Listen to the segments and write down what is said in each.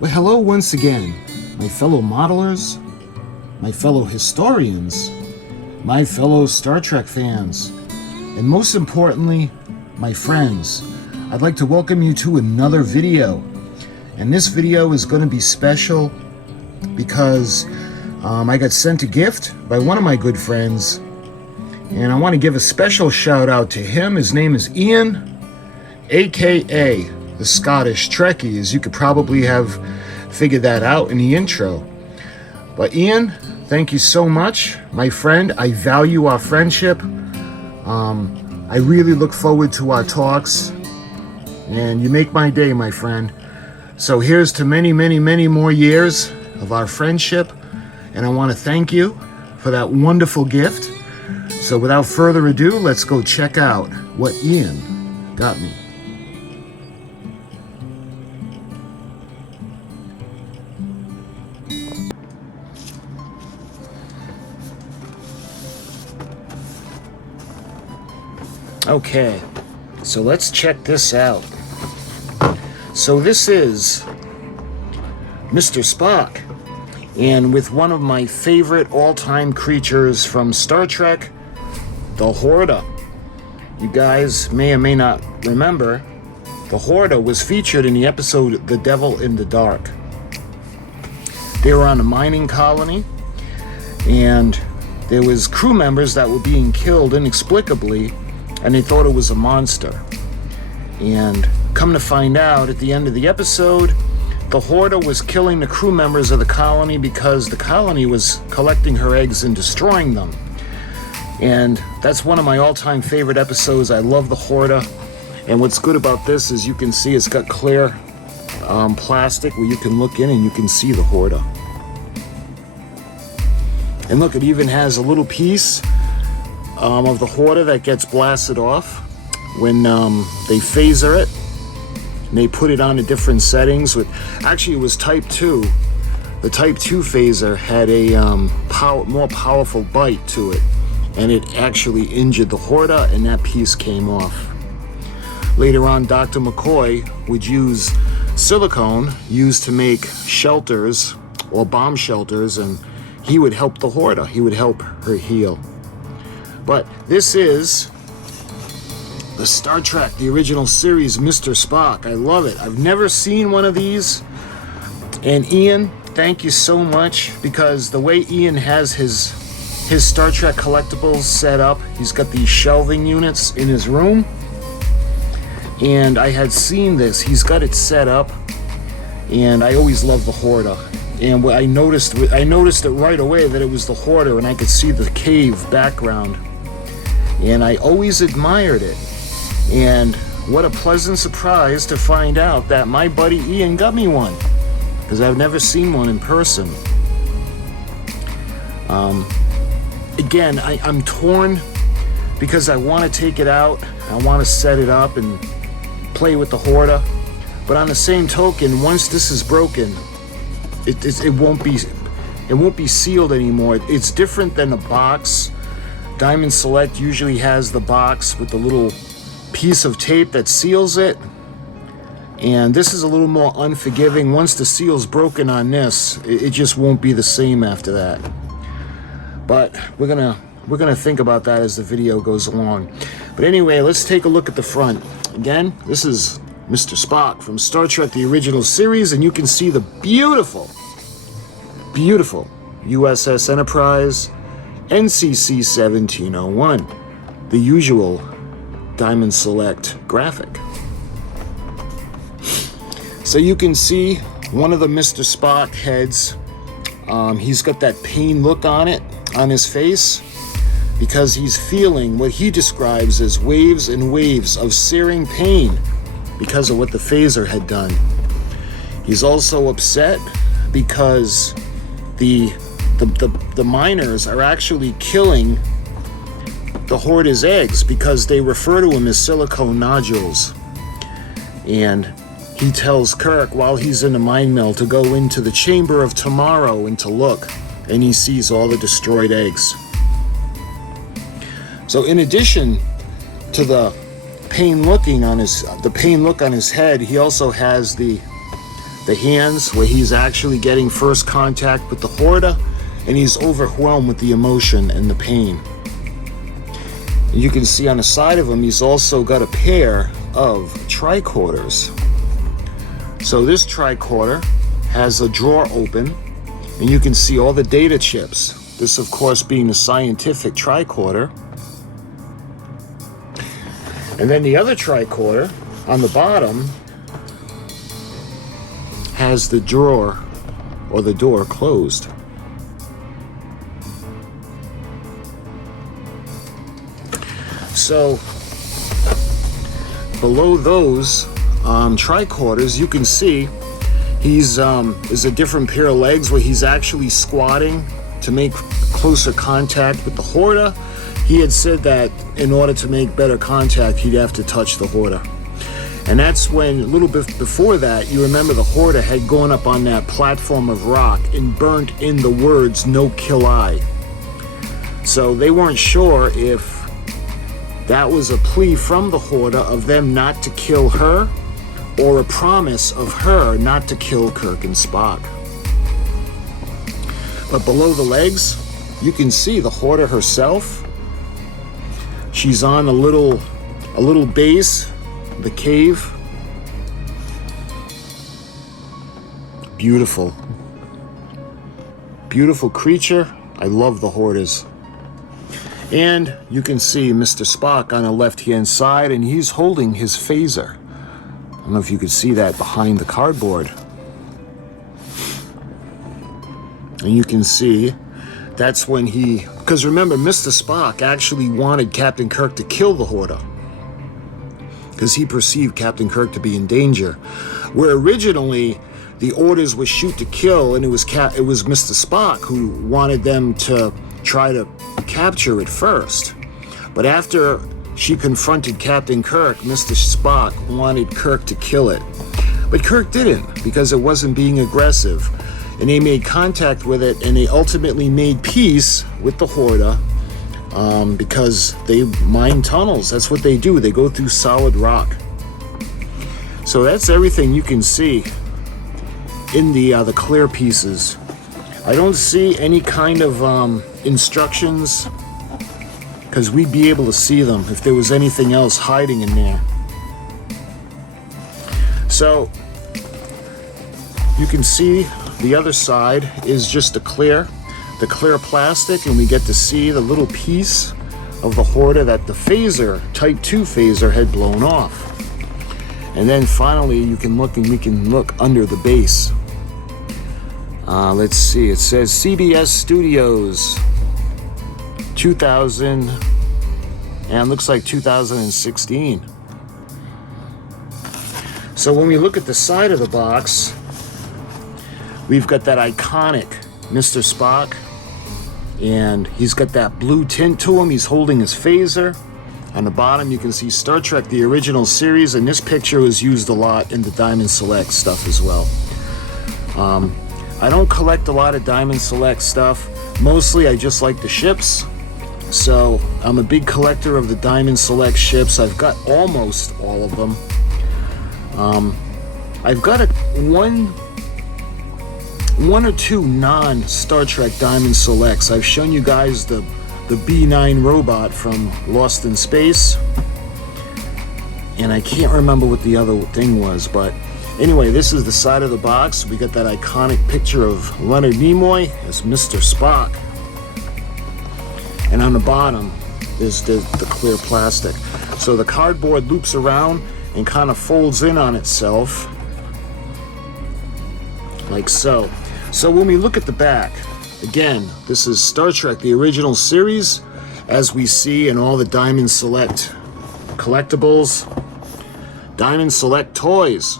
Well, hello once again, my fellow modelers, my fellow historians, my fellow Star Trek fans, and most importantly, my friends. I'd like to welcome you to another video. And this video is going to be special because I got sent a gift by one of my good friends. And I want to give a special shout out to him. His name is Ian, aka the Scottish Trekkie, as you could probably have figured that out in the intro. But Ian, thank you so much, my friend. I value our friendship. I really look forward to our talks, and you make my day, my friend. So here's to many, many, many more years of our friendship, and I want to thank you for that wonderful gift. So without further ado, let's go check out what Ian got me. Okay, so let's check this out. So this is Mr. Spock, and with one of my favorite all-time creatures from Star Trek, the Horta. You guys may or may not remember, the Horta was featured in the episode The Devil in the Dark. They were on a mining colony, and there was crew members that were being killed inexplicably, and they thought it was a monster. And come to find out, at the end of the episode, the Horta was killing the crew members of the colony because the colony was collecting her eggs and destroying them. And that's one of my all-time favorite episodes. I love the Horta. And what's good about this is you can see it's got clear plastic where you can look in and you can see the Horta. And look, it even has a little piece of the Horta that gets blasted off when they phaser it, and they put it on to different settings. Actually, it was Type 2. The Type 2 phaser had a more powerful bite to it, and it actually injured the Horta, and that piece came off. Later on, Dr. McCoy would use silicone used to make shelters or bomb shelters, and he would help the Horta. He would help her heal. But this is the Star Trek, the original series, Mr. Spock. I love it. I've never seen one of these. And Ian, thank you so much, because the way Ian has his Star Trek collectibles set up, he's got these shelving units in his room. And I had seen this. He's got it set up. And I always love the Horta. And I noticed it right away that it was the Horta, and I could see the cave background. And I always admired it. And what a pleasant surprise to find out that my buddy Ian got me one, because I've never seen one in person. Again, I'm torn because I want to take it out. I want to set it up and play with the Horta. But on the same token, once this is broken, it won't be sealed anymore. It's different than a box. Diamond Select usually has the box with the little piece of tape that seals it, and this is a little more unforgiving. Once the seal's broken on this, it just won't be the same after that. But we're gonna think about that as the video goes along. But anyway, let's take a look at the front. Again, this is Mr. Spock from Star Trek, the original series, and you can see the beautiful USS Enterprise NCC 1701, the usual Diamond Select graphic. So you can see one of the Mr. Spock heads. He's got that pain look on his face, because he's feeling what he describes as waves and waves of searing pain because of what the phaser had done. He's also upset because the miners are actually killing the Horta's eggs, because they refer to him as silicone nodules. And he tells Kirk while he's in the mine mill to go into the Chamber of Tomorrow and to look, and he sees all the destroyed eggs. So in addition to the pain look on his head, he also has the the hands where he's actually getting first contact with the Horta, and he's overwhelmed with the emotion and the pain. And you can see on the side of him, he's also got a pair of tricorders. So this tricorder has a drawer open, and you can see all the data chips. This, of course, being the scientific tricorder. And then the other tricorder on the bottom has the drawer or the door closed. So below those tricorders, you can see he's is a different pair of legs where he's actually squatting to make closer contact with the Horta. He had said that in order to make better contact, he'd have to touch the Horta. And that's when, a little bit before that, you remember the Horta had gone up on that platform of rock and burnt in the words, "No kill I." So they weren't sure if that was a plea from the Horta of them not to kill her, or a promise of her not to kill Kirk and Spock. But below the legs, you can see the Horta herself. She's on a little base, the cave. Beautiful. Beautiful creature. I love the Hortas. And you can see Mr. Spock on the left-hand side, and he's holding his phaser. I don't know if you could see that behind the cardboard. And you can see that's when because remember, Mr. Spock actually wanted Captain Kirk to kill the Horta, because he perceived Captain Kirk to be in danger. Where originally the orders were shoot to kill, and it was Mr. Spock who wanted them to try to capture it first. But after she confronted Captain Kirk, Mr. Spock wanted Kirk to kill it. But Kirk didn't, because it wasn't being aggressive. And they made contact with it, and they ultimately made peace with the Horta, because they mine tunnels. That's what they do. They go through solid rock. So that's everything you can see in the clear pieces. I don't see any kind of instructions, because we'd be able to see them if there was anything else hiding in there. So you can see the other side is just the clear plastic, and we get to see the little piece of the Horta that the phaser, Type 2 phaser, had blown off. And then finally we can look under the base. Let's see, it says CBS Studios 2000, and it looks like 2016. So when we look at the side of the box, we've got that iconic Mr. Spock, and he's got that blue tint to him. He's holding his phaser. On the bottom, you can see Star Trek, the original series, and this picture was used a lot in the Diamond Select stuff as well. I don't collect a lot of Diamond Select stuff. Mostly, I just like the ships. So I'm a big collector of the Diamond Select ships. I've got almost all of them. I've got one or two non-Star Trek Diamond Selects. I've shown you guys the B9 robot from Lost in Space, and I can't remember what the other thing was, but anyway, this is the side of the box. We got that iconic picture of Leonard Nimoy as Mr. Spock, and on the bottom is the clear plastic. So the cardboard loops around and kind of folds in on itself like so. So when we look at the back, again, this is Star Trek, the original series, as we see in all the Diamond Select collectibles, Diamond Select toys,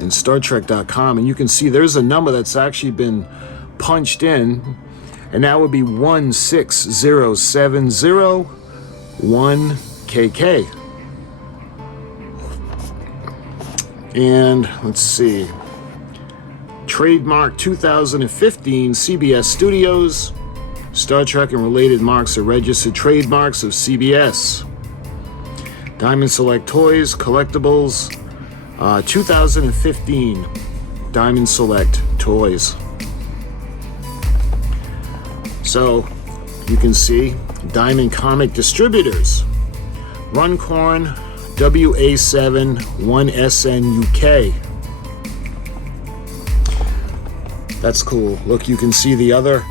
and StarTrek.com. And you can see there's a number that's actually been punched in, and that would be 16070-1KK. And let's see. Trademark 2015 CBS Studios. Star Trek and related marks are registered trademarks of CBS. Diamond Select toys, collectibles, 2015 Diamond Select toys. So you can see Diamond Comic Distributors, Runcorn, WA7 1SN UK. That's cool. Look, you can see the other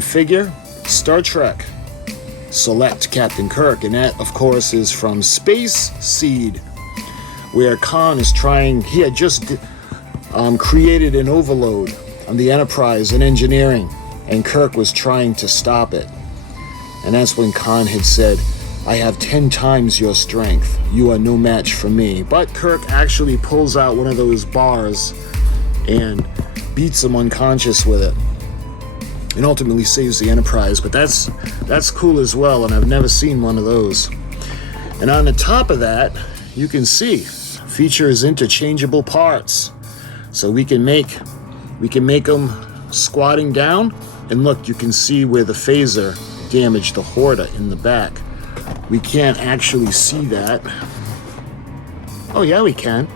figure, Star Trek Select Captain Kirk, and that of course is from Space Seed, where Khan is trying, he had just created an overload on the Enterprise in engineering, and Kirk was trying to stop it. And that's when Khan had said, I have 10 times your strength. You are no match for me. But Kirk actually pulls out one of those bars and beats him unconscious with it, and ultimately saves the Enterprise. But that's cool as well, and I've never seen one of those. And on the top of that, you can see features interchangeable parts, so we can make them squatting down. And look, you can see where the phaser damaged the Horta in the back. We can't actually see that. Oh yeah, we can,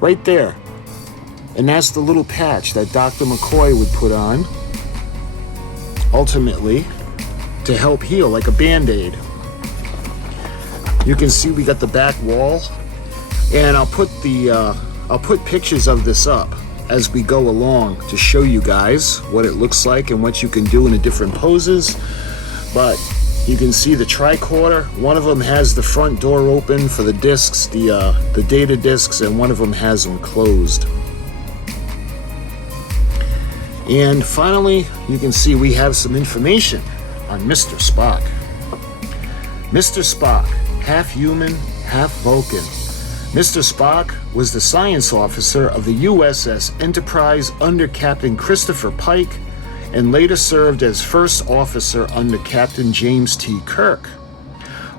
right there. And that's the little patch that Dr. McCoy would put on, ultimately, to help heal, like a Band-Aid. You can see we got the back wall, and I'll put pictures of this up as we go along to show you guys what it looks like and what you can do in the different poses. But you can see the tricorder. One of them has the front door open for the discs, the data discs, and one of them has them closed. And finally, you can see we have some information on Mr. Spock. Mr. Spock, half human, half Vulcan. Mr. Spock was the science officer of the USS Enterprise under Captain Christopher Pike, and later served as first officer under Captain James T. Kirk.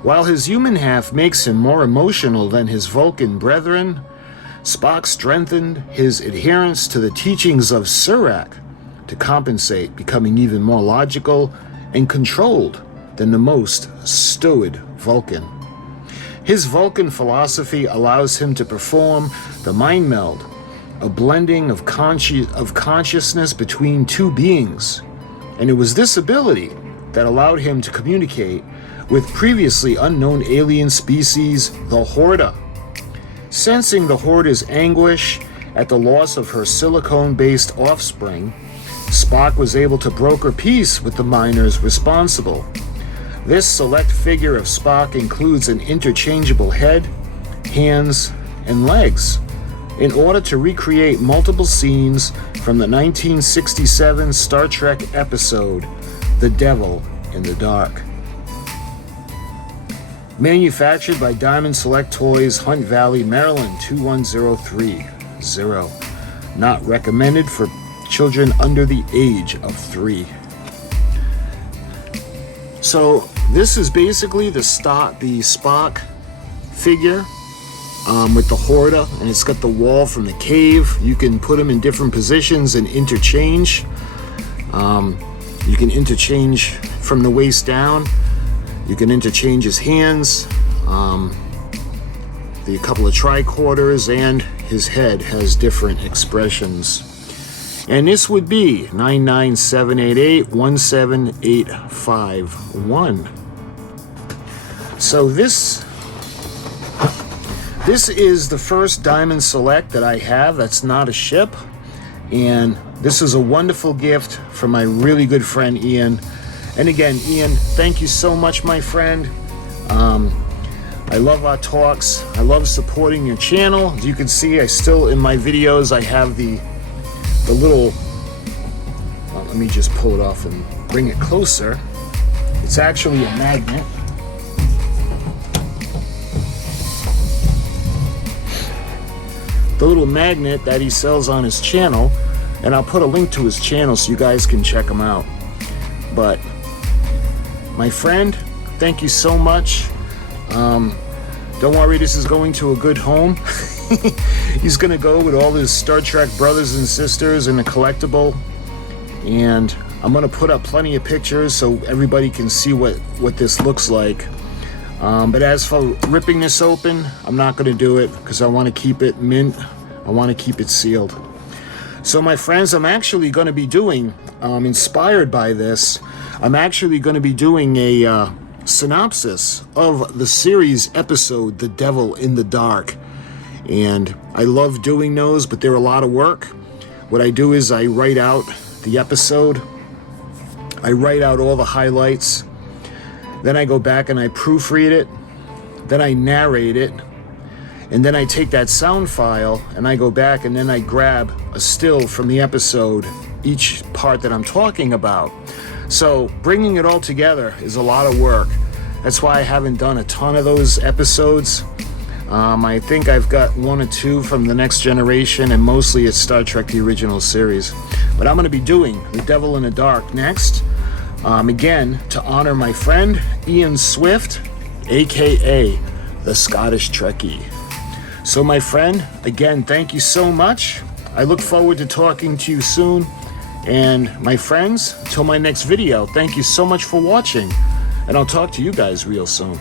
While his human half makes him more emotional than his Vulcan brethren, Spock strengthened his adherence to the teachings of Surak to compensate, becoming even more logical and controlled than the most stoic Vulcan. His Vulcan philosophy allows him to perform the mind meld, a blending of consciousness between two beings, and it was this ability that allowed him to communicate with previously unknown alien species, the Horta. Sensing the Horta's anguish at the loss of her silicone-based offspring, Spock was able to broker peace with the miners responsible. This select figure of Spock includes an interchangeable head, hands, and legs, in order to recreate multiple scenes from the 1967 Star Trek episode, The Devil in the Dark. Manufactured by Diamond Select Toys, Hunt Valley, Maryland, 21030. Not recommended for children under the age of 3. So this is basically the Spock figure with the Horta, and it's got the wall from the cave. You can put them in different positions and interchange. You can interchange from the waist down. You can interchange his hands, the couple of tricorders, and his head has different expressions. And this would be 99788-17851. So this is the first Diamond Select that I have that's not a ship, and this is a wonderful gift from my really good friend Ian. And again, Ian, thank you so much, my friend. I love our talks. I love supporting your channel. As you can see, I still, in my videos, I have the little, let me just pull it off and bring it closer. It's actually a magnet. The little magnet that he sells on his channel, and I'll put a link to his channel so you guys can check him out. But my friend, thank you so much. Don't worry, this is going to a good home. He's gonna go with all his Star Trek brothers and sisters in a collectible, and I'm gonna put up plenty of pictures so everybody can see what this looks like. But as for ripping this open, I'm not going to do it because I want to keep it mint. I want to keep it sealed. So my friends, I'm actually going to be doing, inspired by this, I'm actually going to be doing a synopsis of the series episode, The Devil in the Dark. And I love doing those, but they're a lot of work. What I do is I write out the episode. I write out all the highlights. Then I go back and I proofread it. Then I narrate it. And then I take that sound file and I go back and then I grab a still from the episode, each part that I'm talking about. So bringing it all together is a lot of work. That's why I haven't done a ton of those episodes. I think I've got 1 or 2 from The Next Generation, and mostly it's Star Trek The Original Series. But I'm going to be doing The Devil in the Dark next. Again, to honor my friend Ian Swift, aka the Scottish Trekkie. So my friend, again, thank you so much. I look forward to talking to you soon. And my friends, till my next video, thank you so much for watching. And I'll talk to you guys real soon.